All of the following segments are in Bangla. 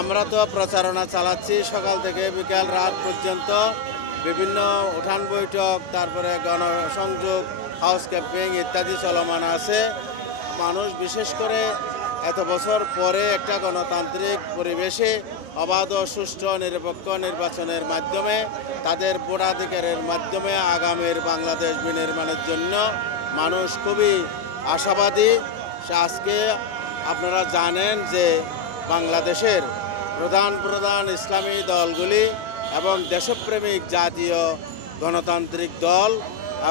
আমরা তো প্রচারণা চালাচ্ছি সকাল থেকে বিকাল রাত পর্যন্ত, বিভিন্ন উঠান বৈঠক, তারপরে গণসংযোগ, হাউস ক্যাম্পিং ইত্যাদি চলমান আছে। মানুষ বিশেষ করে এত বছর পরে একটা গণতান্ত্রিক পরিবেশে অবাধ ও সুষ্ঠু নিরপেক্ষ নির্বাচনের মাধ্যমে তাদের ভোটাধিকারের মাধ্যমে আগামীর বাংলাদেশ বিনির্মাণের জন্য মানুষ খুবই আশাবাদী। আজকে আপনারা জানেন যে বাংলাদেশের প্রধান প্রধান ইসলামী দলগুলি এবং দেশপ্রেমিক জাতীয় গণতান্ত্রিক দল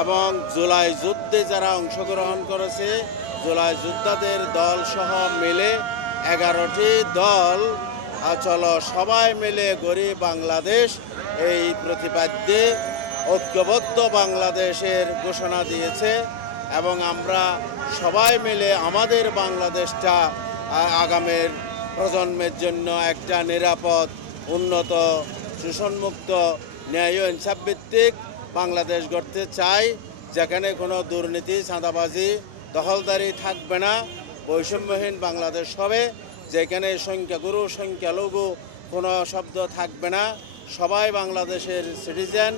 এবং জুলাই যুদ্ধে যারা অংশগ্রহণ করেছে, জুলাই যোদ্ধাদের দল সহ মিলে 11টি দল চলো সবাই মিলে গড়ি বাংলাদেশ এই প্রতিপাদ্যে ঐক্যবদ্ধ বাংলাদেশের ঘোষণা দিয়েছে। এবং আমরা সবাই মিলে আমাদের বাংলাদেশটা আগামীর প্রজন্মের জন্য একটা নিরাপদ, উন্নত, শোষণমুক্ত, ন্যায় ও ইনসাফভিত্তিক বাংলাদেশ গড়তে চাই, যেখানে কোনো দুর্নীতি, চাঁদাবাজি, দখলদারি থাকবে না, বৈষম্যহীন বাংলাদেশ হবে, যেখানে সংখ্যাগুরু সংখ্যালঘু কোনো শব্দ থাকবে না, সবাই বাংলাদেশের সিটিজেন,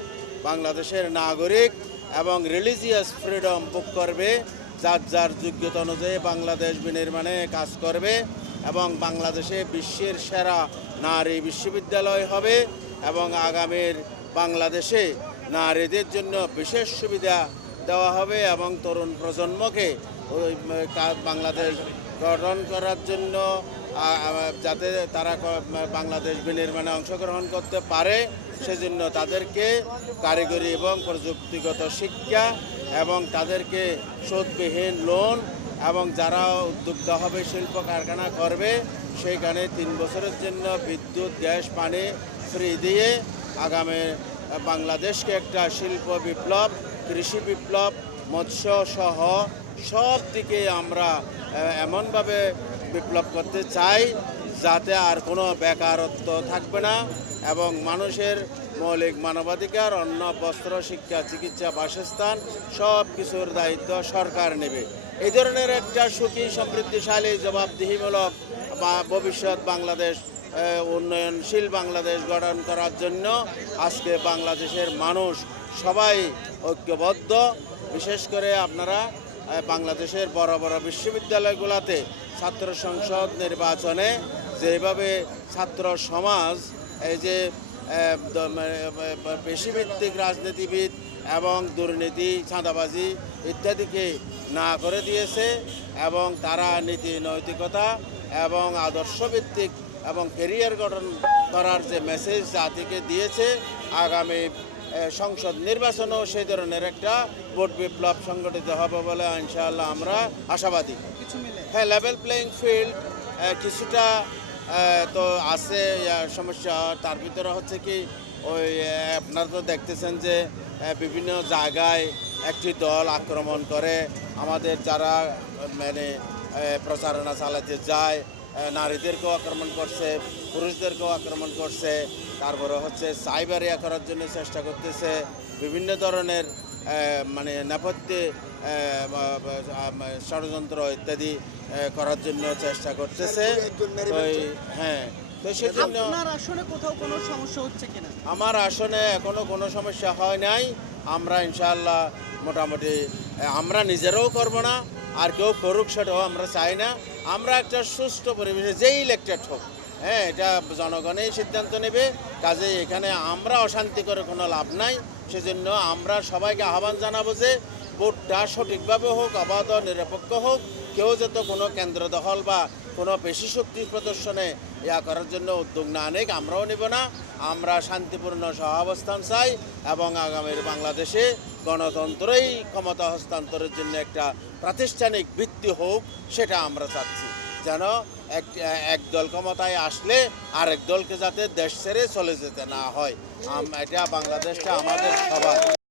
বাংলাদেশের নাগরিক এবং রিলিজিয়াস ফ্রিডম ভোগ করবে, যার যার যোগ্যতা অনুযায়ী বাংলাদেশ বিনির্মাণে কাজ করবে এবং বাংলাদেশে বিশ্বের সেরা নারী বিশ্ববিদ্যালয় হবে এবং আগামীর বাংলাদেশে নারীদের জন্য বিশেষ সুবিধা দেওয়া হবে এবং তরুণ প্রজন্মকে ওই বাংলাদেশ গঠন করার জন্য যাতে তারা বাংলাদেশ বিনির্মাণে অংশগ্রহণ করতে পারে সেজন্য তাদেরকে কারিগরি এবং প্রযুক্তিগত শিক্ষা এবং তাদেরকে সুদবিহীন লোন এবং যারা উদ্যোক্তা হবে, শিল্প কারখানা করবে, সেইখানে 3 বছরের জন্য বিদ্যুৎ, গ্যাস, পানি ফ্রি দিয়ে আগামী বাংলাদেশকে একটা শিল্প বিপ্লব, কৃষি বিপ্লব, মৎস্য সহ সব দিকে আমরা এমনভাবে বিপ্লব করতে চাই যাতে আর কোনো বেকারত্ব থাকবে না এবং মানুষের মৌলিক মানবাধিকার, অন্ন, বস্ত্র, শিক্ষা, চিকিৎসা, বাসস্থান সব কিছুর দায়িত্ব সরকার নেবে। এই ধরনের একটা সুখী, সমৃদ্ধিশালী, জবাবদিহিমূলক বা ভবিষ্যৎ বাংলাদেশ, উন্নয়নশীল বাংলাদেশ গঠন করার জন্য আজকে বাংলাদেশের মানুষ সবাই ঐক্যবদ্ধ। বিশেষ করে আপনারা বাংলাদেশের বড় বড় বিশ্ববিদ্যালয়গুলোতে ছাত্র সংসদ নির্বাচনে যেভাবে ছাত্র সমাজ এই যে পেশিভিত্তিক রাজনীতিবিদ এবং দুর্নীতি, চাঁদাবাজি ইত্যাদিকে না করে দিয়েছে এবং তারা নীতি নৈতিকতা এবং আদর্শভিত্তিক এবং ক্যারিয়ার গঠন করার যে মেসেজ জাতিকে দিয়েছে, আগামী সংসদ নির্বাচনেও সেই ধরনের একটা ভোট বিপ্লব সংগঠিত হবে বলে ইনশাআল্লাহ আমরা আশাবাদী। হ্যাঁ, লেভেল প্লেয়িং ফিল্ড কিছুটা তো আছে সমস্যা। তার ভিতরে হচ্ছে কি, ওই আপনারা তো দেখতেছেন যে বিভিন্ন জায়গায় একটি দল আক্রমণ করে আমাদের যারা মানে প্রচারণা চালাতে যায়, নারীদেরকেও আক্রমণ করছে, পুরুষদেরকেও আক্রমণ করছে, তারপরে হচ্ছে সাইবার ইয়া করার জন্য চেষ্টা করতেছে, বিভিন্ন ধরনের মানে নেপথ্যে ষড়যন্ত্র ইত্যাদি করার জন্য চেষ্টা করতেছে। হ্যাঁ, তো সেজন্য আপনার আসলে কোথাও কোনো সমস্যা হচ্ছে কিনা? আমার আসনে এখনো কোনো সমস্যা হয় নাই। আমরা ইনশাআল্লাহ মোটামুটি আমরা নিজেরাও করব না, আর কেউ করুক সেটাও আমরা চাই না। আমরা একটা সুষ্ঠু পরিবেশে যেই ইলেক্টেড হোক, হ্যাঁ, এটা জনগণই সিদ্ধান্ত নেবে। কাজেই এখানে আমরা অশান্তি করে কোনো লাভ নাই। সেজন্য আমরা সবাইকে আহ্বান জানাবো যে ভোটটা সঠিকভাবে হোক, অবাধ নিরপেক্ষ হোক, কেউ যাতে কোনো কেন্দ্র দখল বা কোনো পেশি শক্তি প্রদর্শনে ইয়া করার জন্য উদ্যোগ না নেক, আমরাও নেব না। আমরা শান্তিপূর্ণ সহাবস্থান চাই এবং আগামীর বাংলাদেশে গণতন্ত্রই ক্ষমতা হস্তান্তরের জন্য একটা প্রাতিষ্ঠানিক ভিত্তি হোক, সেটা আমরা চাচ্ছি। যেন এক দল ক্ষমতায় আসলে আরেক দলকে যাতে দেশ ছেড়ে চলে যেতে না হয়। এটা বাংলাদেশটা আমাদের সবার।